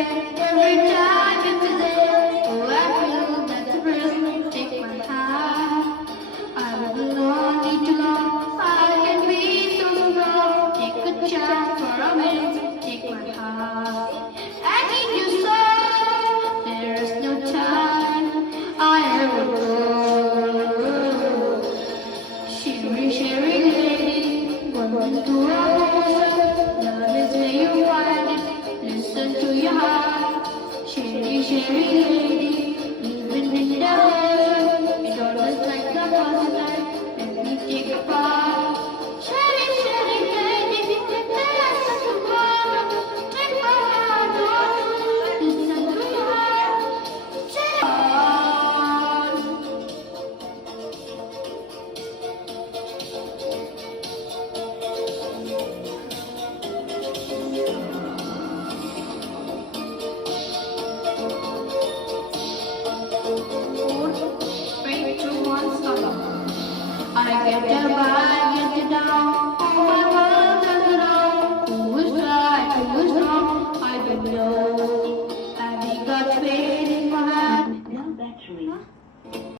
every time you today. Oh, I feel that the breath take my hand. I belong, need to know I can be so strong. Take a chance for a minute, take my heart. I need you so. There's no time I ever go. Shivering, shivering lady, welcome to our home. Love is where you find it. Listen to your heart. Shivering, shivering lady, even in the ocean, it always like the first night. Let me take a part. Shivering, shivering lady, tell us tomorrow. Take my heart, oh, listen to your heart. I get a bite.